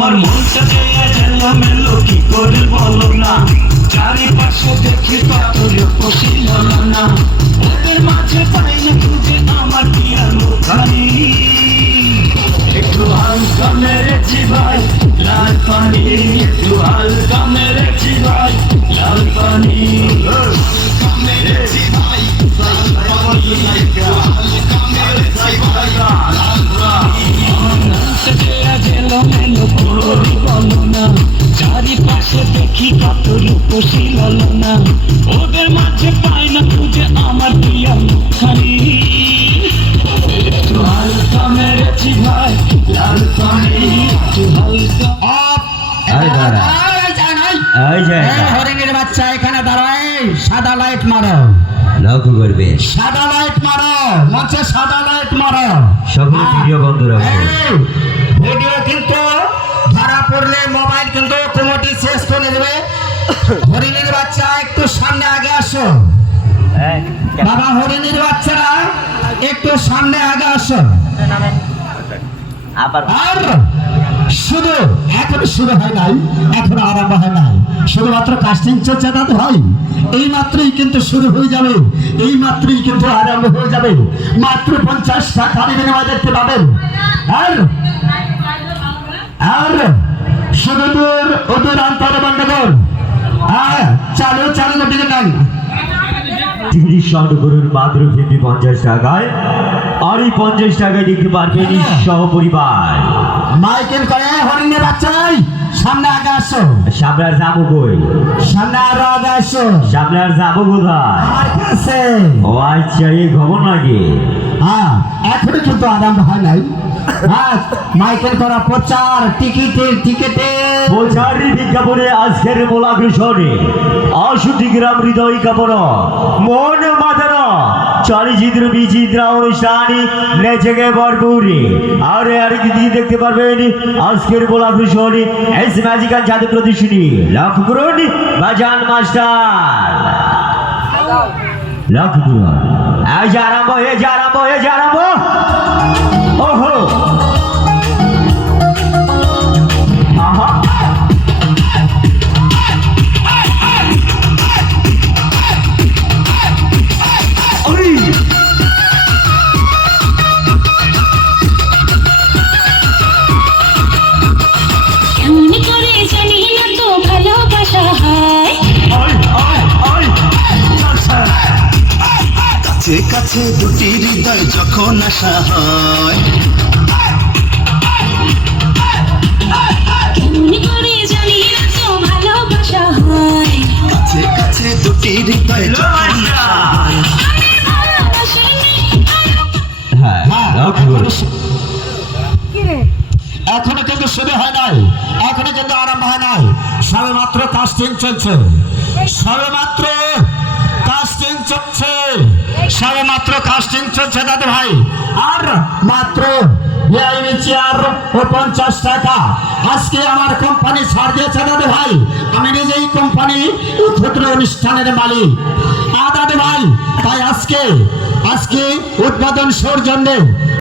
আমার মনটা যে এলোমেলো কি করে বলো না, চারিপাশে দেখি কত রূপসী ললনা, ওদের মাঝে পাই না খুঁজে আমার পিয়ার মুখানি। একটু হালকা মেরেছি ভাই লাল পানি, একটু হালকা মেরেছি ভাই লাল পানি, হালকা মেরেছি ভাই লাল পানি, হালকা মেরেছি ভাই লাল পানি। এলোমেলো করি বলো না, চারিপাশে দেখি কত রূপসী ললনা, ওদের মাঝে পাই না খুঁজে আমার প্রিয় মুখানি। একটু হালকা মেরেছি ভাই লাল পানি, একটু হালকা। হরিণের বাচ্চা এখানে দাঁড়ায়, সাদা লাইট মারো, লক্ষ্য করবে সাদা লাইট মারো, মঞ্চে সাদা লাইট মারো। সকলে ভিডিও বন্ধ রাখো। ভিডিও কিন্তু ধরা পড়লে মোবাইল কিন্তু কমিটি শেষ করে দেবে। হরিণের বাচ্চা একটু সামনে আগে আসো বাবা, হরিণের বাচ্চারা একটু সামনে আগে আসো। আর শুধু এখন শুরু হয় নাই, এখন আরম্ভ হয় নাই, শুধুমাত্র কাস্টিং চলছে দাদু ভাই। এই মাত্রই কিন্তু শুরু হয়ে যাবে, এই মাত্রই কিন্তু আরম্ভ হয়ে যাবে। মাত্র 50 টাকা বিনিময় দেখতে পাবেন। আর শুধু দূর ওদের আন্তর বন্ধকর চালু চালু দিকে নাই 30 শট গরুর মাত্র 50 টাকায়, আর এই 50 টাকায় দেখতে পারবেন সহপরিবার। মাইকেল করে হরিণের বাচ্চাই সামনে আগে আসো। সামনে আর যাবো কই? সামনে আরো আগে আসো। সামনে আর যাবো কোথায়? আমার কাছে। ও আচ্ছা, এই খবর নাকি? হ্যাঁ, এখনো কিন্তু আরম্ভ হয় নাই। হ্যাঁ, মাইকেল করা প্রচার টিকিটে প্রচারের বিজ্ঞাপনে আজকের মূল আকর্ষণে আশুতি গ্রাম হৃদয় কাপড় মন মাতানো চলচ্চিত্র বিচিত্র অনুষ্ঠানে নেচেকে ভরপুরে। আর দিকে দেখতে পারবেন আজকের মূল আকর্ষণে এস ম্যাজিক্যাল জাদু প্রদর্শনী। লক্ষ্য করুন বাজান মাস্টার, লক্ষ্য করুন। এই যে আরম্ভ, এই যে আরম্ভ, এই যে আরম্ভ। ওহো, আহা, কেমন করে জানি না তো ভালোবাসা হয়, কাছে কাছে দুটি হৃদয় যখন আসা হয়, কেমন করে জানি না তো ভালোবাসা হয়, কাছে কাছে দুটি হৃদয় যখন আসা হয়। এখনো কিন্তু শুরু হয় নাই, এখনো কিন্তু আরম্ভ হয় নাই, সবে মাত্র কাস্টিং চলছে, সবে মাত্র কাস্টিং চলছে, সবে মাত্র কাস্টিং চলছে দাদু ভাই। আর মাত্র চেয়ার ও 50 টাকা আজকে আমার কোম্পানি ছাড় দিয়েছে দাদু ভাই। আমি নিজেই কোম্পানি ক্ষুদ্র অনুষ্ঠানের মালিক দাদু ভাই। তাই আজকে উদ্বোধন শোর জন্য